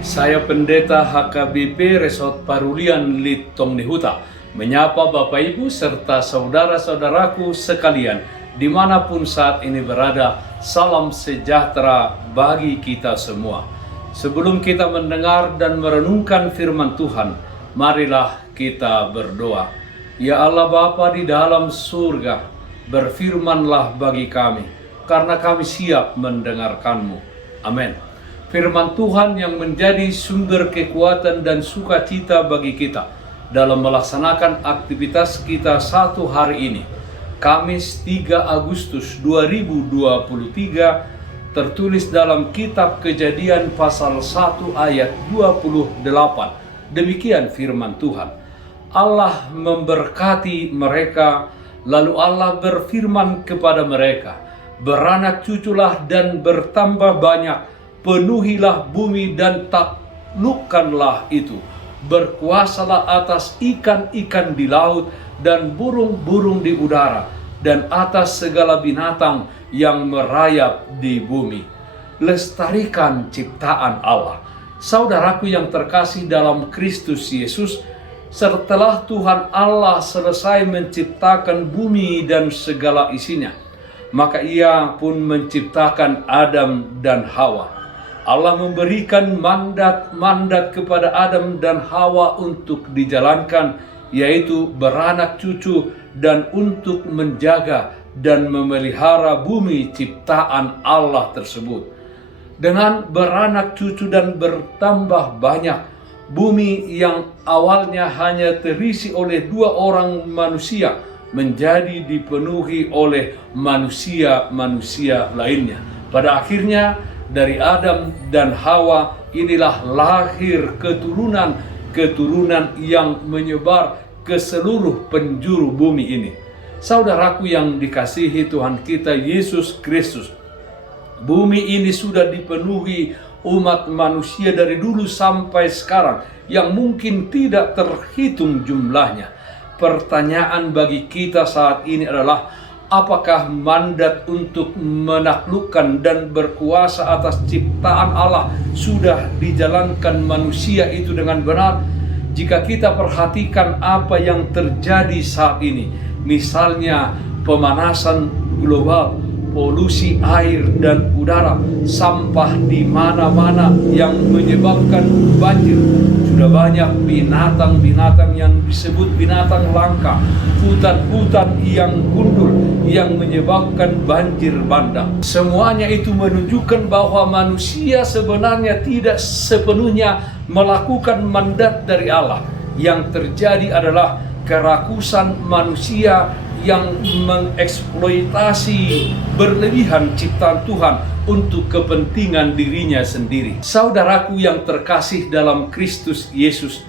Saya Pendeta HKBP Resort Parulian Litong Nihuta menyapa Bapak Ibu serta saudara-saudaraku sekalian dimanapun saat ini berada. Salam sejahtera bagi kita semua. Sebelum kita mendengar dan merenungkan firman Tuhan, marilah kita berdoa. Ya Allah Bapa di dalam surga, berfirmanlah bagi kami, karena kami siap mendengarkan-Mu. Amin. Firman Tuhan yang menjadi sumber kekuatan dan sukacita bagi kita dalam melaksanakan aktivitas kita satu hari ini, Kamis 3 Agustus 2023, tertulis dalam kitab Kejadian pasal 1 ayat 28. Demikian firman Tuhan. Allah memberkati mereka, lalu Allah berfirman kepada mereka, beranak cuculah dan bertambah banyak, penuhilah bumi dan taklukkanlah itu. Berkuasalah atas ikan-ikan di laut dan burung-burung di udara, dan atas segala binatang yang merayap di bumi. Lestarikan ciptaan Allah. Saudaraku yang terkasih dalam Kristus Yesus, setelah Tuhan Allah selesai menciptakan bumi dan segala isinya, maka Ia pun menciptakan Adam dan Hawa. Allah memberikan mandat kepada Adam dan Hawa untuk dijalankan, yaitu beranak cucu dan untuk menjaga dan memelihara bumi ciptaan Allah tersebut. Dengan beranak cucu dan bertambah banyak, bumi yang awalnya hanya terisi oleh 2 orang manusia menjadi dipenuhi oleh manusia-manusia lainnya. Pada akhirnya dari Adam dan Hawa inilah lahir keturunan yang menyebar ke seluruh penjuru bumi ini. Saudaraku yang dikasihi Tuhan kita Yesus Kristus, bumi ini sudah dipenuhi umat manusia dari dulu sampai sekarang yang mungkin tidak terhitung jumlahnya. Pertanyaan bagi kita saat ini adalah, apakah mandat untuk menaklukkan dan berkuasa atas ciptaan Allah sudah dijalankan manusia itu dengan benar? Jika kita perhatikan apa yang terjadi saat ini, misalnya pemanasan global, polusi air dan udara, sampah di mana-mana yang menyebabkan banjir. Sudah banyak binatang-binatang yang disebut binatang langka, hutan-hutan yang gundul yang menyebabkan banjir bandang. Semuanya itu menunjukkan bahwa manusia sebenarnya tidak sepenuhnya melakukan mandat dari Allah. Yang terjadi adalah kerakusan manusia yang mengeksploitasi berlebihan ciptaan Tuhan untuk kepentingan dirinya sendiri. Saudaraku yang terkasih dalam Kristus Yesus,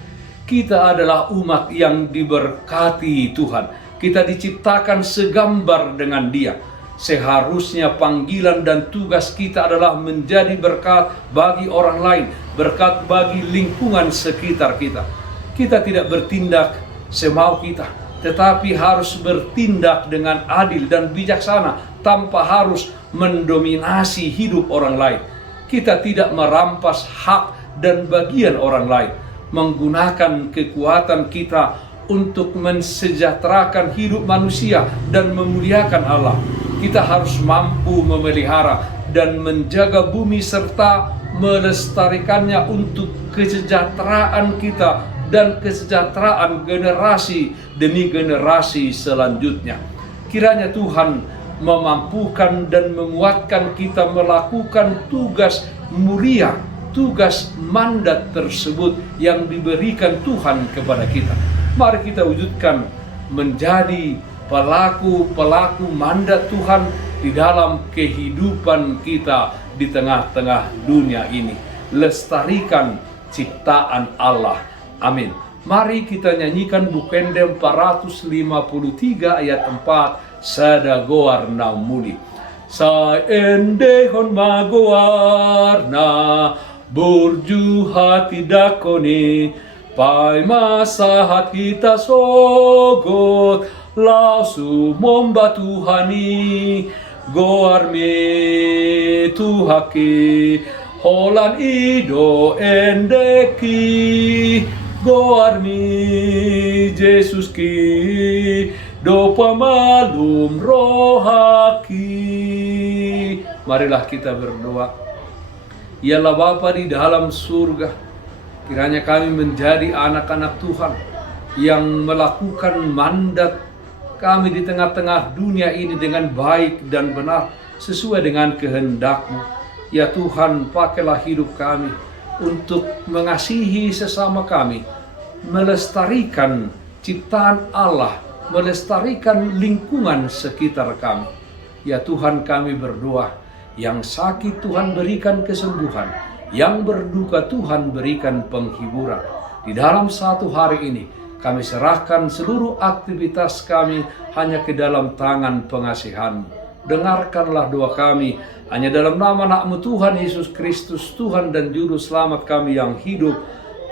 kita adalah umat yang diberkati Tuhan. Kita diciptakan segambar dengan Dia. Seharusnya panggilan dan tugas kita adalah menjadi berkat bagi orang lain, berkat bagi lingkungan sekitar kita. Kita tidak bertindak semau kita, tetapi harus bertindak dengan adil dan bijaksana tanpa harus mendominasi hidup orang lain. Kita tidak merampas hak dan bagian orang lain, menggunakan kekuatan kita untuk mensejahterakan hidup manusia dan memuliakan Allah. Kita harus mampu memelihara dan menjaga bumi serta melestarikannya untuk kesejahteraan kita dan kesejahteraan generasi demi generasi selanjutnya. Kiranya Tuhan memampukan dan menguatkan kita melakukan tugas mulia, tugas mandat tersebut yang diberikan Tuhan kepada kita. Mari kita wujudkan menjadi pelaku-pelaku mandat Tuhan di dalam kehidupan kita di tengah-tengah dunia ini. Lestarikan ciptaan Allah. Amin. Mari kita nyanyikan Bukendem 453 ayat 4, Sadagoar na muli. Sa endehon magoar na burju hati dakoni, pai masahat kita sogot, lausu momba Tuhani, goar me tuhake, Holan ido endeki goarmi Jesus ki do pamalum rohaki. Marilah kita berdoa. Ya Allah Bapa di dalam surga, kiranya kami menjadi anak-anak Tuhan yang melakukan mandat kami di tengah-tengah dunia ini dengan baik dan benar sesuai dengan kehendak-Mu. Ya Tuhan, pakailah hidup kami untuk mengasihi sesama kami, melestarikan ciptaan Allah, melestarikan lingkungan sekitar kami. Ya Tuhan, kami berdoa, yang sakit Tuhan berikan kesembuhan, yang berduka Tuhan berikan penghiburan. Di dalam satu hari ini, kami serahkan seluruh aktivitas kami hanya ke dalam tangan pengasihan-Mu. Dengarkanlah doa kami, hanya dalam nama anak-Mu Tuhan Yesus Kristus, Tuhan dan Juru Selamat kami yang hidup.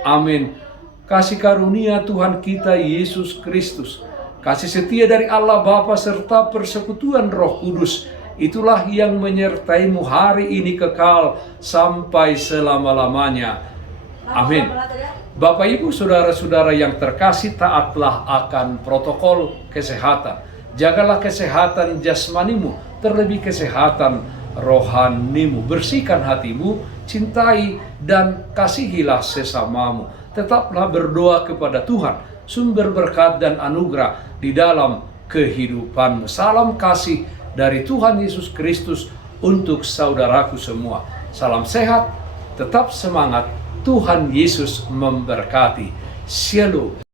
Amin. Kasih karunia Tuhan kita Yesus Kristus, kasih setia dari Allah Bapa serta persekutuan Roh Kudus, itulah yang menyertai-Mu hari ini kekal sampai selama-lamanya. Amin. Bapak Ibu Saudara-saudara yang terkasih, taatlah akan protokol kesehatan. Jagalah kesehatan jasmanimu, terlebih kesehatan rohanimu. Bersihkan hatimu, cintai dan kasihilah sesamamu. Tetaplah berdoa kepada Tuhan, sumber berkat dan anugerah di dalam kehidupanmu. Salam kasih dari Tuhan Yesus Kristus untuk saudaraku semua. Salam sehat, tetap semangat. Tuhan Yesus memberkati. Shalom.